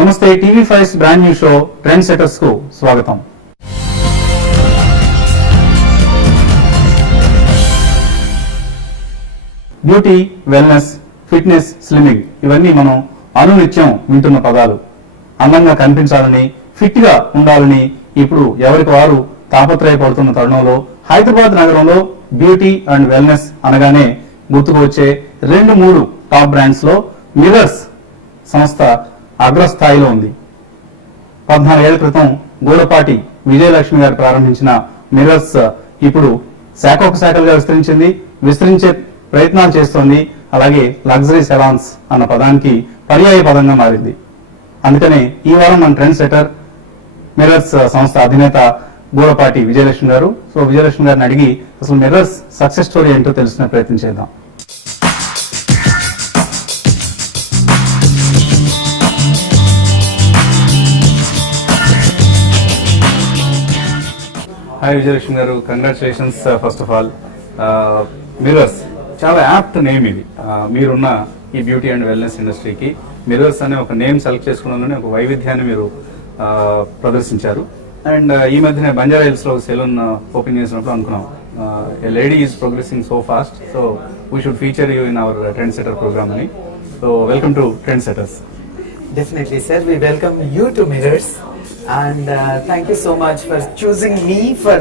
నమస్తే, TV5 brand new show trend setters కు స్వాగతం. బ్యూటీ, వెల్నెస్, ఫిట్నెస్, స్లిమ్మింగ్ ఇవన్నీ మనం అనునిత్యం వింటున్న పదాలు. అందంగా కనిపించాలని, ఫిట్ గా ఉండాలని ఇప్పుడు ఎవరికి వారు తాపత్రయపడుతున్న తరుణంలో హైదరాబాద్ నగరంలో బ్యూటీ అండ్ వెల్నెస్ అనగానే గుర్తుకు వచ్చే 2-3 టాప్ బ్రాండ్స్ లో మిర్రర్స్ సంస్థ అగ్రస్థాయిలో ఉంది. 14 ఏళ్ల క్రితం గూడపాటి విజయలక్ష్మి గారు ప్రారంభించిన మిర్రర్స్ ఇప్పుడు శాఖోపశాఖలుగా విస్తరించే ప్రయత్నాలు చేస్తోంది. అలాగే లగ్జరీ సెలాన్స్ అన్న పదానికి పర్యాయ పదంగా మారింది. అందుకనే ఈ వారం మన ట్రెండ్ సెటర్ మిర్రర్స్ సంస్థ అధినేత గూడపాటి విజయలక్ష్మి గారు. సో విజయలక్ష్మి గారిని అడిగి అసలు మిర్రర్స్ సక్సెస్ స్టోరీ ఏంటో తెలుసుకునే ప్రయత్నం చేద్దాం. హాయ్ విజయలక్ష్మి గారు, congratulations. First of all mirrors చాలా యాప్ట్ నేమ్ ఇది. మీరున్న ఈ బ్యూటీ అండ్ వెల్నెస్ ఇండస్ట్రీకి మిర్రర్స్ అనే ఒక నేమ్ సెలెక్ట్ చేసుకోవడంలోనే ఒక వైవిధ్యాన్ని మీరు ప్రదర్శించారు. అండ్ ఈ మధ్యనే బంజారా హిల్స్ లో సెలూన్ ఓపెన్ చేసినప్పుడు అనుకున్నాం a lady is progressing so fast, so we should feature you in our trend setter programme అని. So welcome to trend setters. Definitely, sir. We welcome you to Mirrors, and thank you so much for choosing me for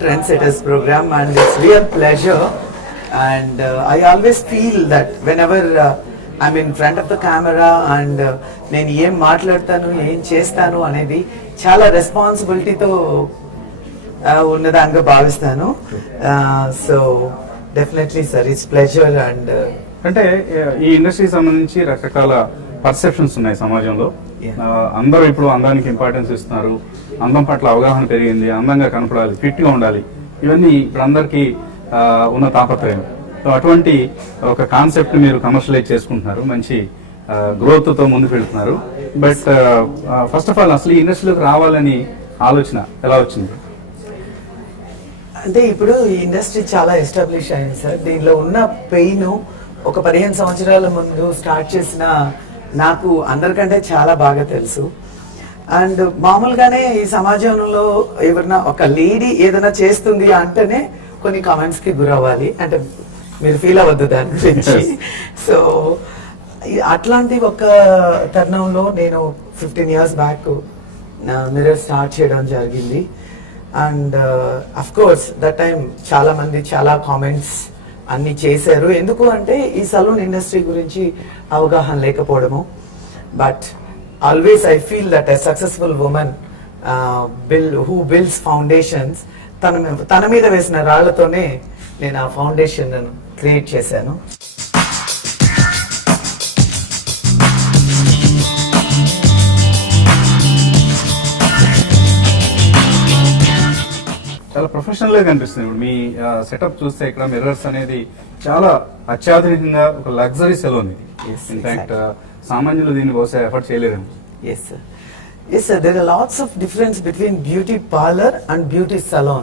Trendsetters program. And it's real pleasure. And I always feel that whenever I'm in front of the camera and నేను ఏం మాట్లాడతాను, ఏం చేస్తాను అనేది చాలా రెస్పాన్సిబిలిటీతో ఉన్నదానిగా భావిస్తాను. So definitely sir, it's pleasure. And అంటే ఈ ఇండస్ట్రీకి సంబంధించి రకరకాల పర్సెప్షన్స్ ఉన్నాయి సమాజంలో. అందరూ ఇప్పుడు అందానికి ఇంపార్టెన్స్ ఇస్తున్నారు, అందం పట్ల అవగాహన పెరిగింది, అందంగా కనపడాలి, ఫిట్ గా ఉండాలి, ఇవన్నీ ఇప్పుడు అందరికి ఉన్న తాపత్రయం. సో అటువంటి ఒక కాన్సెప్ట్ మీరు కమర్షియలైజ్ చేసుకుంటున్నారు, మంచి గ్రోత్ తో ముందుకు వెళ్తున్నారు. బట్ ఫస్ట్ ఆఫ్ ఆల్ అసలు ఈ ఇండస్ట్రీలోకి రావాలని ఆలోచన ఎలా వచ్చింది? అంటే ఇప్పుడు ఈ ఇండస్ట్రీ చాలా ఎస్టాబ్లిష్ అయింది సార్. దీనిలో ఉన్న పెయిన్ ఒక 15 సంవత్సరాల ముందు స్టార్ట్ చేసిన నాకు అందరికంటే చాలా బాగా తెలుసు. అండ్ మామూలుగానే ఈ సమాజంలో ఎవరైనా ఒక లేడీ ఏదైనా చేస్తుంది అంటేనే కొన్ని కామెంట్స్ కి గురవ్వాలి, అంటే మీరు ఫీల్ అవ్వద్దు దాని గురించి. సో అట్లాంటి ఒక తరుణంలో నేను 15 years బ్యాక్ మిర్రర్ స్టార్ట్ చేయడం జరిగింది. And of course that time చాలా మంది చాలా కామెంట్స్ అన్ని చేశారు. ఎందుకు అంటే ఈ సలూన్ ఇండస్ట్రీ గురించి అవగాహన లేకపోవడము. But always I feel that a successful women who builds foundations, తన మీద వేసిన రాళ్లతోనే నేను ఆ ఫౌండేషన్ క్రియేట్ చేశాను. చాలా ప్రొఫెషనల్ గా కనిపిస్తుంది. ఇప్పుడు మీ సెటప్ చూస్తే ఇక్కడ మిర్రర్స్ అనేది చాలా అత్యాధునికంగా ఒక లగ్జరీ సెలూన్ ఇది. ఇన్ఫాక్ట్ సామాన్యులు దీన్ని బహుశా effort చేయలేరండి. Yes sir. Yes sir, there are lots of difference between beauty parlor and beauty salon.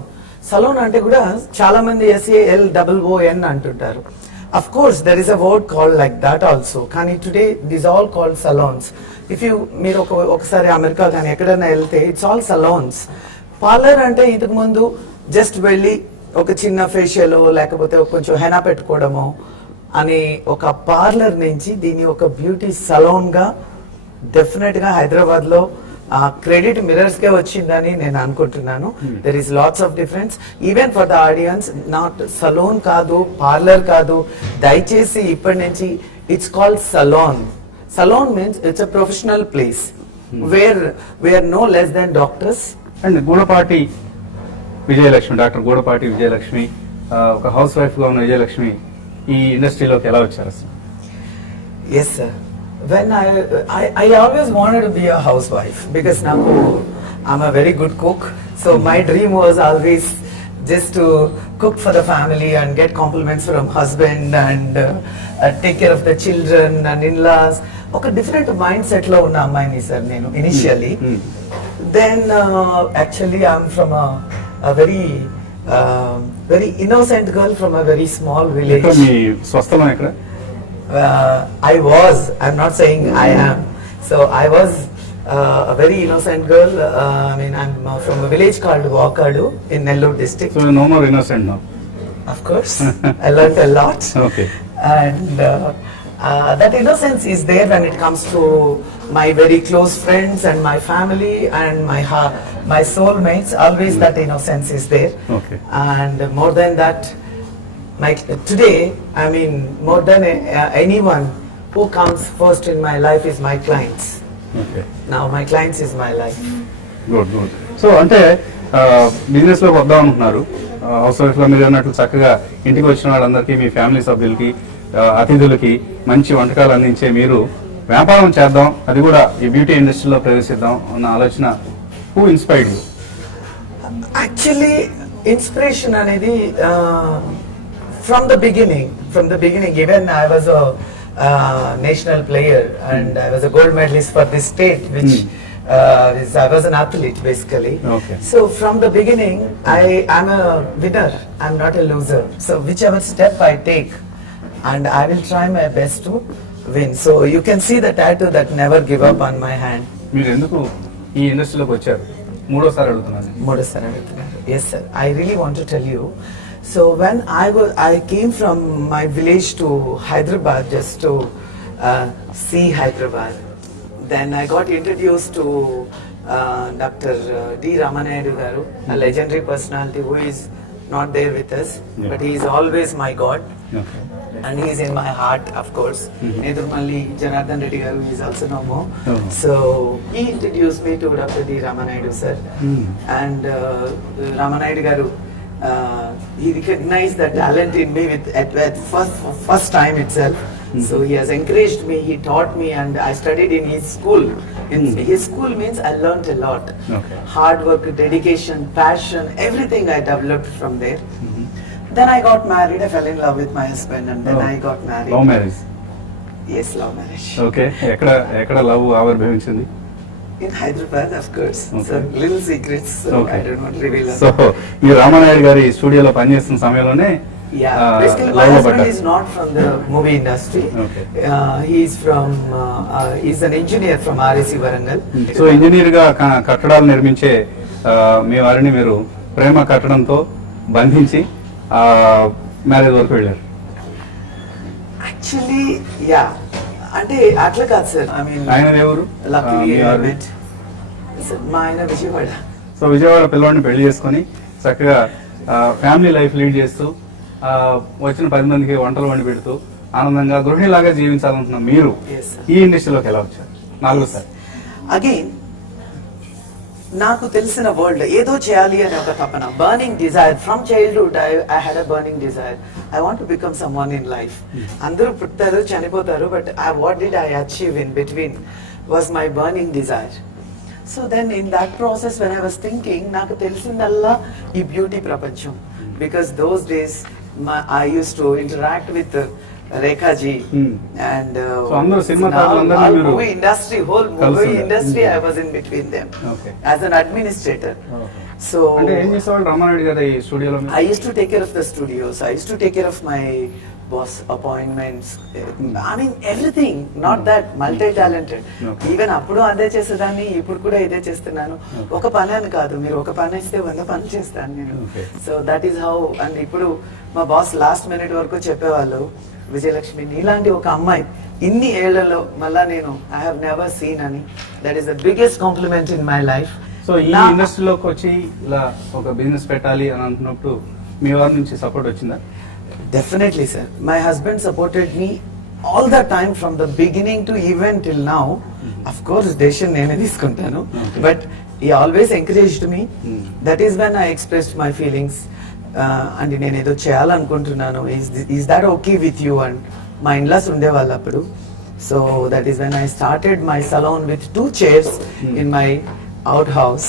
Salon అంటే కూడా చాలా మంది SALOON అంటుంటారు. Of course there is a word called like that also. కానీ today these all called salons. If you మీరు ఒకసారి America కానీ ఎక్కడైనా వెళ్తే it's all salons. పార్లర్ అంటే ఇంతకు ముందు జస్ట్ వెళ్ళి ఒక చిన్న ఫేషియల్ లేకపోతే కొంచెం హెనా పెట్టుకోవడము అని ఒక పార్లర్ నుంచి దీన్ని ఒక బ్యూటీ సలూన్ గా డెఫినెట్ గా హైదరాబాద్ లో క్రెడిట్ మిర్రర్స్ కే వచ్చిందని నేను అనుకుంటున్నాను. There is lots of difference even for the audience. Not salon కాదు, పార్లర్ కాదు, దయచేసి ఇప్పటి నుంచి it's called salon. Salon means it's a professional place where we're no less than doctors. And Gudapati Vijayalakshmi, doctor Gudapati Vijayalakshmi, ఒక house wife గా ఉన్న విజయలక్ష్మి ఈ ఇండస్ట్రీలోకి ఎలా వచ్చారు అసలు? Yes sir, when I always wanted to be a house wife because నాకు I'm a very good cook. So my dream was always just to cook for the family and get compliments from husband and take care of the children and in-laws. ఒక different mind set లో ఉన్న అమ్మాయిని sir నేను initially. Then actually I'm from a very innocent girl from a very small village. I'm not saying I am. So I was a very innocent girl. I mean, I'm from a village called Wakadu in Nellore district. So no more innocent now. Of course, I learned a lot. Okay. And that innocence is there when it comes to my very close friends and my family and my soulmates. Always that innocence is there. Okay. And more than that, today, I mean, more than anyone who comes first in my life is my clients. Okay. Now my clients is my life. Good good. So అంటే business లోకి వద్దాం అనుకుంటున్నారు. House wife గా మీరు అన్నట్లు చక్కగా ఇంటికి వచ్చిన వాళ్ళందరికీ, మీ ఫ్యామిలీ సభ్యులకి, అతిథులకి మంచి వంటకాలు అందించే మీరు వ్యాపారం చేద్దాం, అది కూడా ఈ బ్యూటీ ఇండస్ట్రీలో ప్రవేశిద్దాం అన్న ఆలోచన who inspired you? Actually, inspiration anedi from the beginning. Even I was a national player and I was a gold medalist for this state, which I was an athlete basically. Okay. So from the beginning, I'm a winner. I'm not a loser. So whichever step I take, and I will try my best to win. So you can see the tattoo that never give up on my hand. మీరు ఎందుకు ఈ ఇండస్ట్రీలోకి వచ్చారు? మూడోసారి అడుగుతున్నాను. Yes, sir. I really want to tell you. So when I came from my village to Hyderabad just to see Hyderabad. Then I got introduced to Dr. D. Ramanayadu garu, a legendary personality who is not there with us, but he is always my God. Okay. And he is in my heart, of course. Nedurmalli Janardhan Reddy garu is also no more. Oh. So he introduced me to Dr. D. Ramanayadu sir. And Ramanayadu garu, he recognized the talent in me at first time itself. So he has encouraged me, he taught me, and I studied in his school. In his school means I learnt a lot. Okay. Hard work, dedication, passion, everything I developed from there. Then I got married, I fell in love with my husband, and then I got married. Love marriage. Yes, love marriage. Okay. ఎక్కడ love ఆవిర్భవించింది? In Hyderabad, of course. Okay. So little secrets, so Okay. I don't want to reveal. So మీరు రామానాయుడు గారి స్టూడియోలో పనిచేస్తున్న సమయంలోనే Yeah, basically my husband is not from the movie industry. Okay. He's an engineer from RSC Warangal. So engineer గా కట్టడాలు నిర్మించే మీ వారిని మీరు ప్రేమ కట్టడంతో బంధించి మ్యారేజ్ వరకు వెళ్ళారు. Actually, yeah. అంటే అట్లా కాదు సార్. I mean, ఆయన ఎవరు? luckily I met. మా ఆయన విజయవాడ. సో విజయవాడ పిల్లవాడిని పెళ్లి చేసుకొని చక్కగా ఫ్యామిలీ లైఫ్ లీడ్ చేస్తూ వచ్చిన 10 మందికి వంటలు వండి పెడుతూ ఆనందంగా గృహిణిలాగా జీవించాలనుకున్న మీరు Yes, sir. ఈ ఇండస్ట్రీలోకి ఎలా వచ్చారు? 4 సార్. అగైన్ నాకు తెలిసిన వరల్డ్ ఏదో చేయాలి అనే ఒక తపన, burning desire from childhood. I had a burning desire. I want to become some one in life. అందరూ పుడతారు, చనిపోతారు, but what did I achieve in between was my burning desire. So then in that process when I was thinking, నాకు తెలిసిందల్లా ఈ beauty ప్రపంచం. Because those days I use to interact with Rekha ji and so అందరూ cinema తారలందరూ మీరు movie industry, whole movie industry, I was in between them. Okay. As an administrator. So అంటే ఏం చేసేవాళ్ళు రామానాయుడు గారి ఈ స్టూడియోలో? I used to take care of the studios. I used to take care of my boss appointments. I mean everything. Not that multi-talented. Okay. Even అప్పుడు అదే చేసేదాన్ని, ఇప్పుడు కూడా ఇదే చేస్తున్నాను. ఒక పని అని కాదు, మీరు ఒక పని ఇస్తే 100 పనులు చేస్తాను నేను. Okay. So that is how. And ఇప్పుడు మా బాస్ లాస్ట్ మినిట్ వరకు చెప్పేవాళ్ళు, విజయలక్ష్మి నీలాంటి ఒక అమ్మాయి ఇన్ని ఏళ్లలో మళ్ళా నేను ఐ హావ్ నెవర్ సీన్ అని. That is the biggest compliment in my life. So ఈ ఇండస్ట్రీలోకి వచ్చి ఇలా ఒక బిజినెస్ పెట్టాలి అని అనుకున్నప్పుడు మీ వారి నుంచి సపోర్ట్ వచ్చిందా? Definitely sir. My husband supported me all the time from the beginning to even till now. Of course decision నేనే తీసుకుంటాను, but he always encouraged me. That is when I expressed my feelings. And నేను ఏదో చేయాలనుకుంటున్నాను, is that okay with you? And మా in laws ఉండేవాళ్ళు అప్పుడు. So that is when I started my salon with 2 chairs in my outhouse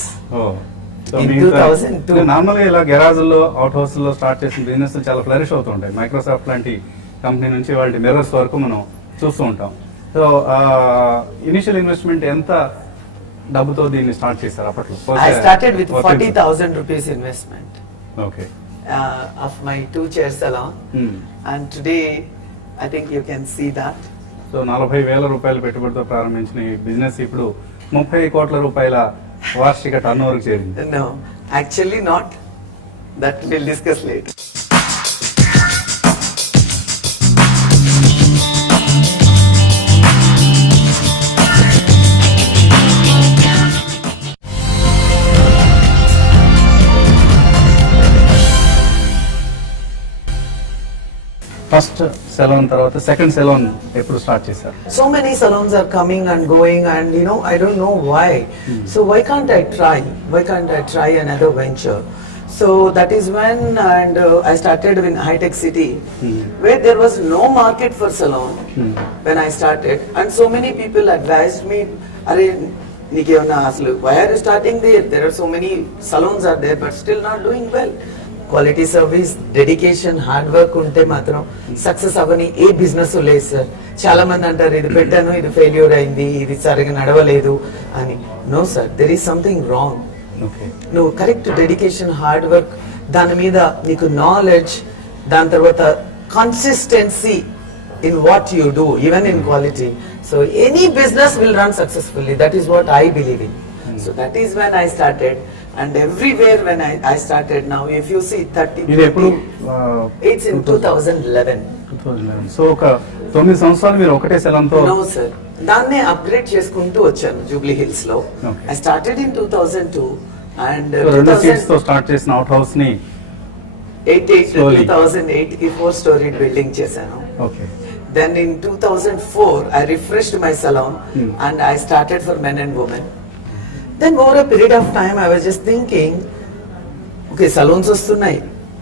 in 2002. Normal గా ఇలా గెరాజుల్లో out house లో start చేసిన బిజినెస్ చాలా ఫ్లరిష్ అవుతూ ఉంటాయి. మైక్రోసాఫ్ట్ లాంటి కంపెనీ నుంచి వాళ్ళ మిర్రర్స్ వరకు మనం చూస్తూ ఉంటాం. సో ఇనిషియల్ ఇన్వెస్ట్మెంట్ ఎంత డబ్బుతో దీన్ని స్టార్ట్ చేశారు అప్పట్లో? I started with 40,000 rupees investment. Okay. Of my 2 chairs salon. And today I think you can see that. So 40,000 రూపాయలు పెట్టుబడితో ప్రారంభించిన ఈ బిజినెస్ ఇప్పుడు 30 కోట్ల రూపాయల వార్షిక టర్నోవర్ చేరింది. No, actually not. That we'll discuss later. First salon తర్వాత సెకండ్ సెలూన్ ఎప్పుడు స్టార్ట్ చేశారు? So many salons are coming and going, and I don't know why. So why can't I try? Why can't I try another venture? So that is when, and I started in High Tech City, where there was no market for salon when I started, and so many people advised me, "Arey, nikevana asalu, why are you starting there? There are so many salons are there, but still not doing well." Quality service, dedication, hard work ఉంటే మాత్రం success అవ్వని ఏ business లేదు sir. చాలా మంది అంటారు ఇది పెట్టాను, ఇది ఫెయిల్యూర్ అయింది, ఇది సరిగా నడవలేదు అని. No sir, there is something wrong. నువ్వు కరెక్ట్ డెడికేషన్, హార్డ్ వర్క్, దాని మీద నీకు నాలెడ్జ్, దాని తర్వాత consistency in what you do, even in quality. So any business will run successfully. That is what I believe in. So that is when I started, and everywhere when I started now, if you see 30, ఇది ఎప్పుడు? it's in 2011. 2011. So ఒక 9 సంవత్సరాలు మీరు ఒకటే salon తో? No sir, దాన్నే upgrade చేసుకుంటూ వచ్చాను జూబ్లీ హిల్స్ లో. Okay. I started in 2002 and రెండు సీట్స్ తో స్టార్ట్ చేసిన అవుట్ హౌస్ ని 2008 కి 4 storied బిల్డింగ్ చేశాను. Okay. Then in 2004, I refreshed my salon and I started for men and women. Then over a period of time, I was just thinking, okay, salons వస్తున్నాయి,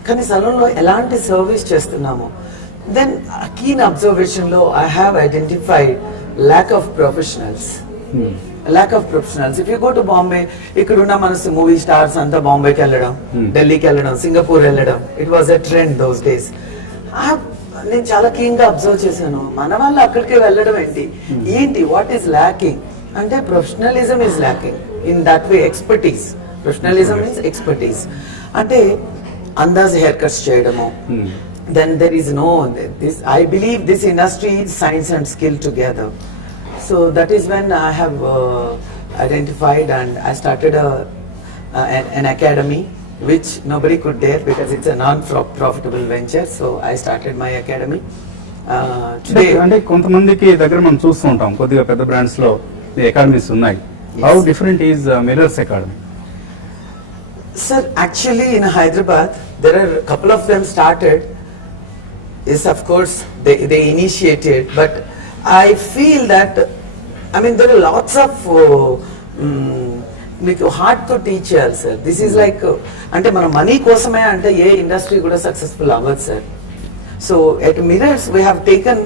కానీ salonలో ఎలాంటి service చేస్తున్నాము? Then a keen observation లో I have identified lack of professionals. Lack of professionals. If you go to Bombay, ఇక్కడున్న మన movie stars అంతా బాంబేకి వెళ్ళడం, ఢిల్లీకి వెళ్ళడం, సింగపూర్ వెళ్ళడం, it was a trend those days. నేను చాలా కీన్ గా అబ్జర్వ్ చేశాను, మన వాళ్ళు అక్కడికి వెళ్ళడం ఏంటి, వాట్ ఈస్ ల్యాకింగ్ అంటే professionalism is lacking in that way. Expertise, professionalism means expertise. అంటే అందాజ్ హెయిర్ కట్స్ చేయడము. Then there is no this, I believe this industry is science and skill together. So that is when I have identified and I started an academy which nobody could dare because it's a non-profitable venture. So I started my academy. Today, అంటే కొంతమందికి దగ్గర మనం చూస్తూ ఉంటాం కొద్దిగా పెద్ద brands లో academies ఉన్నాయి. How different is mirrors academy? sir, actually in Hyderabad there are a couple of them started. Yes, of course they initiated, but I feel that, I mean, there are lots of మీకు heart తో teach చేయాలి sir. This is like, అంటే మన money కోసమే అంటే ఏ industry కూడా successful అవ్వదు sir. So at mirrors we have taken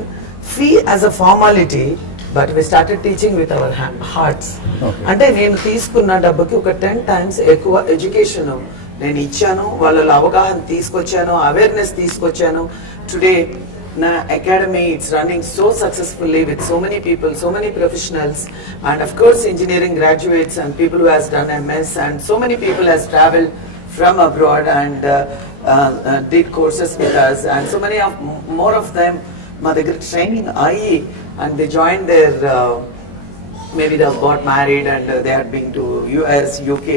fee as a formality, but we started teaching with our hearts. అంటే నేను తీసుకున్న డబ్బుకి ఒక 10 times ఎక్కువ ఎడ్యుకేషన్ నేను ఇచ్చాను, వాళ్ళలో అవగాహన తీసుకొచ్చాను, అవేర్నెస్ తీసుకొచ్చాను. Today na academy, it's running so successfully with so many people, so many professionals, and of course engineering graduates and people who has done MS, and so many people has traveled from abroad and did courses with us, and so many of more of them ma దగ్గర training ayi, and they joined their maybe they got married and they had been to US, UK.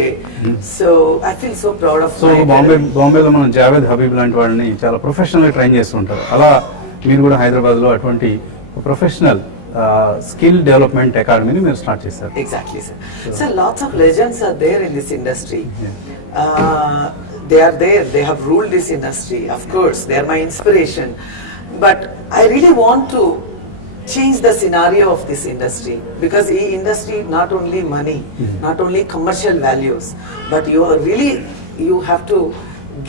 So I feel so proud of so my బాంబేలో మనం జావేద్ హబీబ్ లాంటి వాళ్ళని చాలా professional గా train చేస్తుంటారు. అలా మీరు కూడా హైదరాబాద్ లో అటువంటి ప్రొఫెషనల్ స్కిల్ డెవలప్మెంట్ అకాడమీని మీరు స్టార్ట్ చేశారు. Exactly, sir. So lots of legends are there in this industry. They are there. They have ruled this industry. Of course, they are my inspiration. But I really want to change the scenario of this industry, because the industry not only money, not only commercial values, but you have to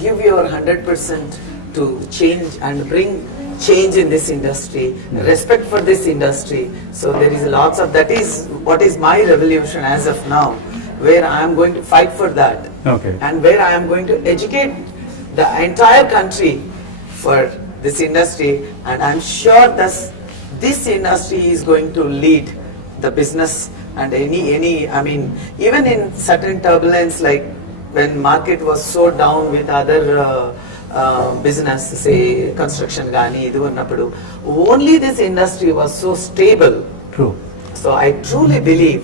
give your 100% to change and bring change in this industry, respect for this industry. So there is lots of, that is what is my revolution as of now, where I am going to fight for that. Okay. And where I am going to educate the entire country for this industry, and I am sure this industry is going to lead the business. And any I mean, even in certain turbulence, like when market was so down with other business, say construction gaani idu unnappudu, only this industry was so stable. True. So I truly believe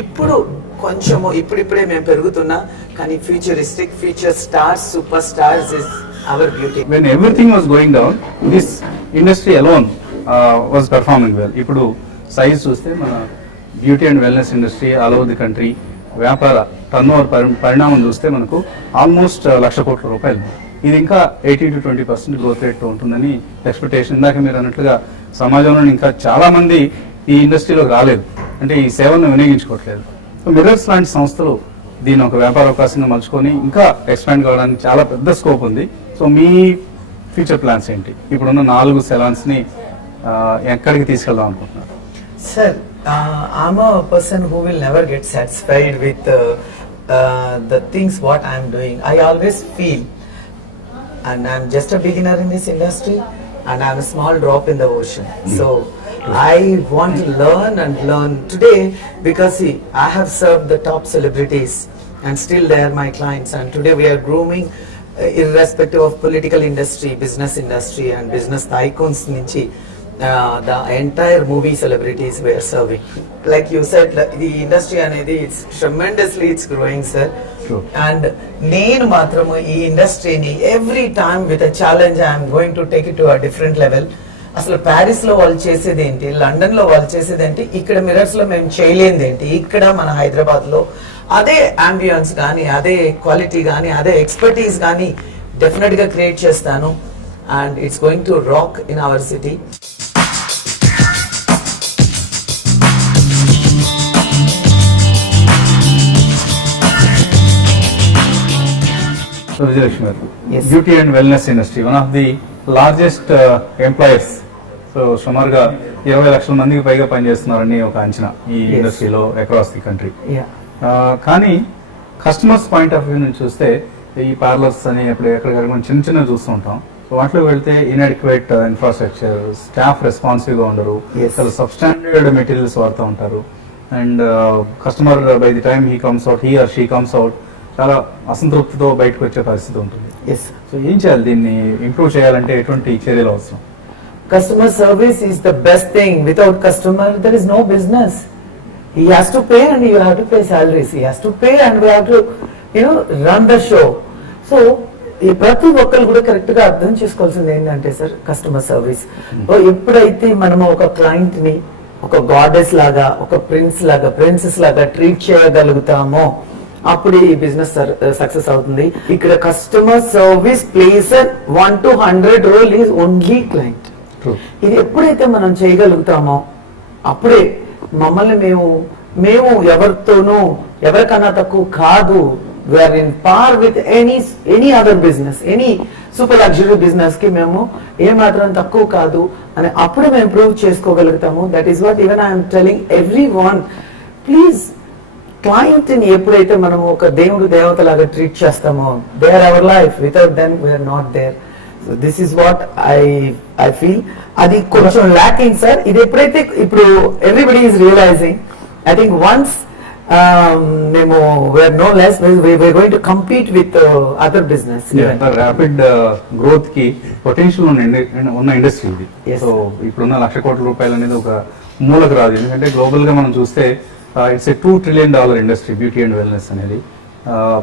ఇప్పుడు కొంచెము ఇప్పుడిప్పుడే మేము పెరుగుతున్నా, కానీ futuristic future stars super stars is our beauty. When everything was going down, this industry alone was performing well. ఇప్పుడు size చూస్తే మన beauty and wellness industry all over the country వ్యాపార turnover పరిణామం చూస్తే మనకు ఆల్మోస్ట్ 1,00,000 కోట్ల రూపాయలు. ఇది ఇంకా 18 to 20% గ్రోత్ రేట్ ఉంటుందని ఎక్స్పెక్టేషన్. ఇందాక మీరు అన్నట్లుగా సమాజంలో ఇంకా చాలా మంది ఈ ఇండస్ట్రీలోకి రాలేదు, అంటే ఈ సేవలను వినియోగించుకోవట్లేదు. సో మిర్రర్స్ లాంటి సంస్థలు దీన్ని ఒక వ్యాపార అవకాశంగా మలుచుకొని ఇంకా ఎక్స్పాండ్ కావడానికి చాలా పెద్ద స్కోప్ ఉంది. సో మీ ఫ్యూచర్ ప్లాన్స్ ఏంటి? ఇప్పుడున్న 4 సెలాన్స్ ని ఎక్కడికి తీసుకెళ్దాం అనుకుంటున్నారు? Sir, I'm a person who will never get satisfied with the things what I'm doing. I always feel, and I'm just a beginner in this industry, and I'm a small drop in the ocean. So I want to learn and learn today, because see, I have served the top celebrities and still they are my clients, and today we are grooming irrespective of political industry, business industry and business tycoons nunchi the entire movie celebrities we are serving. Like you said, the industry anedi it's tremendously it's growing, sir. Sure. And నేను మాత్రము ఈ ఇండస్ట్రీని every time with a challenge I'm going to take it to a different level. అసలు Paris లో వాళ్ళు చేసేది ఏంటి, London లో వాళ్ళు చేసేది ఏంటి, ఇక్కడ మిరర్స్ లో మేము చేయలేనిది ఏంటి, ఇక్కడ మన హైదరాబాద్ లో అదే అంబియన్స్ కానీ, అదే క్వాలిటీ కానీ, అదే ఎక్స్పర్టీస్ కానీ డెఫినెట్ గా క్రియేట్ చేస్తాను. And it's going to rock in our city. So Vijayalakshmi గారు, Yes. Beauty and wellness industry one of the largest employers. So సుమారుగా 20 లక్షల మందికి పైగా పనిచేస్తున్నారని ఒక అంచనా ఈ Yes. ఇండస్ట్రీలో అక్రాస్ ది కంట్రీ. Yeah. కానీ కస్టమర్స్ పాయింట్ ఆఫ్ వ్యూ నుంచి చూస్తే ఈ పార్లర్స్ అని ఎక్కడికక్కడ మనం చిన్న చిన్న చూస్తూ ఉంటాం. సో వాటిలో వెళ్తే ఇన్అడిక్వేట్ ఇన్ఫ్రాస్ట్రక్చర్, స్టాఫ్ రెస్పాన్సివ్ గా ఉండరు, Yes. చాలా సబ్స్టాండర్డ్ మెటీరియల్స్ వాడుతూ ఉంటారు. And customer by the time he comes out, he or she comes out, చాలా అసంతృప్తితో బయటకు వచ్చే పరిస్థితి ఉంటుంది. Yes. సో ఏం చేయాలి? దీన్ని ఇంప్రూవ్ చేయాలంటే ఎటువంటి చర్యలు అవసరం? Customer service is the best thing. Without customer, there is no business. He has to pay and you have to pay salaries. He has to pay and we have to, run the show. So, ఈ ప్రతి ఒక్కరు కూడా correct గా అర్థం చేసుకోవాల్సింది ఏంటంటే sir, customer service. ఎప్పుడైతే మనము ఒక క్లయింట్ ని ఒక గాడెస్ లాగా, ఒక ప్రిన్స్ లాగా, ప్రిన్సెస్ లాగా ట్రీట్ చేయగలుగుతామో అప్పుడు ఈ బిజినెస్ సక్సెస్ అవుతుంది. ఇక్కడ customer service place 1 to 100 role is only client. ఇది ఎప్పుడైతే మనం చేయగలుగుతామో అప్పుడే మమ్మల్ని మేము ఎవరితోనూ ఎవరికన్నా తక్కువ కాదు. We are in par with any other business, any super luxury business కి మేము ఏమాత్రం తక్కువ కాదు అని అప్పుడు మేము ప్రూవ్ చేసుకోగలుగుతాము. That is what even I'm telling everyone. Please, client ని ఎప్పుడైతే మనం ఒక దేవుడు దేవత లాగా ట్రీట్ చేస్తామో, they are our life, without them we are not there. So this is what I feel. అది కొంచెం ల్యాకింగ్ సార్. ఇది ఎప్పుడైతే ఇప్పుడు everybody is realising, I think once మేము we're no less, we're going to compete with other business. Rapid growth కి potential ఉన్న industry ఇది. Yes. So ఇప్పుడున్న 1,00,000 కోట్ల రూపాయలు అనేది ఒక మూలకు రాదు. ఎందుకంటే గ్లోబల్ గా మనం చూస్తే it's $2 trillion industry beauty and wellness అనేది.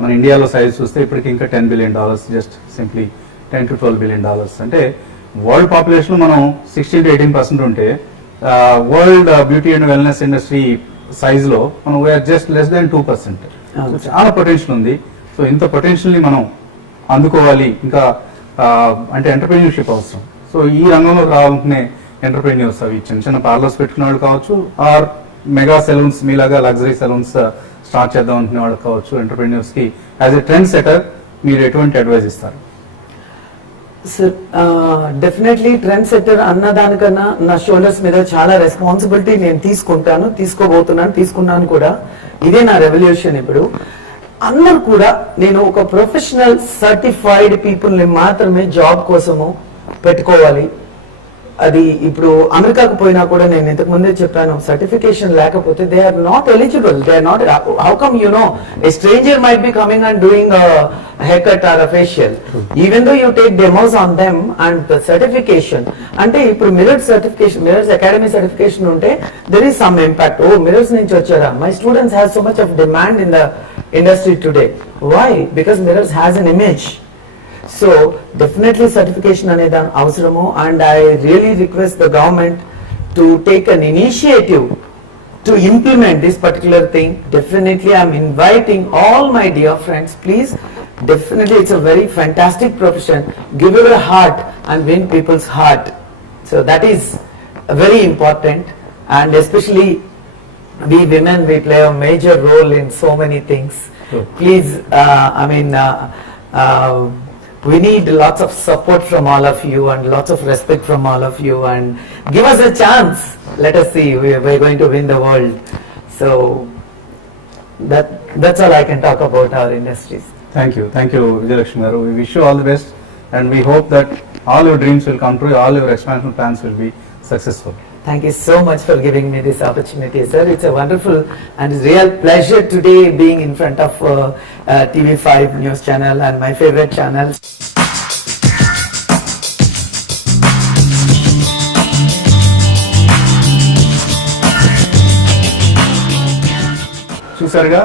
మన ఇండియాలో సైజ్ చూస్తే ఇప్పటికి ఇంకా $10 billion, just simply $10 to 12 billion. అంటే వరల్డ్ పాపులేషన్ మనం 16 to 18% ఉంటే world beauty and wellness industry size లో మనం we're just less than 2%. So చాలా పొటెన్షియల్ ఉంది. సో ఇంత పొటెన్షియల్ ని మనం అందుకోవాలి. ఇంకా అంటే ఎంటర్ప్రెన్యూర్షిప్ అవసరం. సో ఈ రంగంలో రావాలనుకునే ఎంటర్ప్రెన్యూర్స్, అవి చిన్న చిన్న పార్లర్స్ పెట్టుకునే వాళ్ళు కావచ్చు, ఆర్ మెగా సెలూన్స్ మీలాగా లగ్జరీ సెలూన్స్ స్టార్ట్ చేద్దాం అనుకునే వాళ్ళు కావచ్చు. ఎంటర్ప్రెన్యూర్స్ కి యాజ్ ఎ ట్రెండ్ సెటర్ మీరు ఎటువంటి అడ్వైస్ ఇస్తారు? సార్, డెఫినెట్లీ ట్రెండ్ సెట్టర్ అన్న దానికన్నా నా షోల్డర్స్ మీద చాలా రెస్పాన్సిబిలిటీ నేను తీసుకున్నాను కూడా. ఇదే నా రెవల్యూషన్. ఇప్పుడు అందరు కూడా నేను ఒక ప్రొఫెషనల్ సర్టిఫైడ్ పీపుల్ ని మాత్రమే జాబ్ కోసము పెట్టుకోవాలి. అది ఇప్పుడు అమెరికాకు పోయినా కూడా నేను ఇంతకు ముందే చెప్పాను, సర్టిఫికేషన్ లేకపోతే they are not eligible, they are not. How come you know a stranger might be coming and doing hair cut or facial, even though you take demos on them and certification. అంటే ఇప్పుడు Mirrors certification, Mirrors Academy certification ఉంటే there is some impact. ఓ Mirrors నుంచి వచ్చారా, my students have so much of demand in the industry today. Why? Because Mirrors has an image. So definitely certification అనేది అవసరము, and I really request the government to take an initiative to implement this particular thing. Definitely I am inviting all my dear friends, please, definitely it's a very fantastic profession. Give your heart and win people's heart. So that is very important, and especially we women, we play a major role in so many things. Please, we need lots of support from all of you and lots of respect from all of you, and give us a chance. Let us see, we're going to win the world. So that's all I can talk about our industries. Thank you, Vijayalakshmi garu. We wish you all the best, and we hope that all your dreams will come true, all your expansion plans will be successful. Thank you so much for giving me this opportunity, sir. It's a wonderful and real pleasure today being in front of TV5 news channel and my favorite channel. చూసారుగా,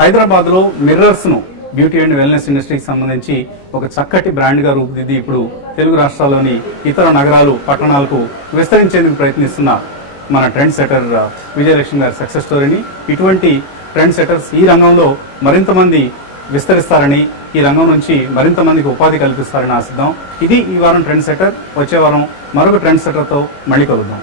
హైదరాబాద్లో మిర్రర్స్ను beauty and wellness ఇండస్ట్రీకి సంబంధించి ఒక చక్కటి బ్రాండ్గా రూపుదిద్ది ఇప్పుడు తెలుగు రాష్ట్రాల్లోని ఇతర నగరాలు, పట్టణాలకు విస్తరించేందుకు ప్రయత్నిస్తున్న మన ట్రెండ్ సెటర్ విజయలక్ష్మి గారి సక్సెస్ స్టోరీని, ఇటువంటి ట్రెండ్ సెటర్స్ ఈ రంగంలో మరింత మంది విస్తరిస్తారని, ఈ రంగం నుంచి మరింత మందికి ఉపాధి కల్పిస్తారని ఆశిద్దాం. ఇది ఈ వారం ట్రెండ్ సెటర్. వచ్చే వారం మరొక ట్రెండ్ సెటర్తో మళ్ళీ కలుద్దాం.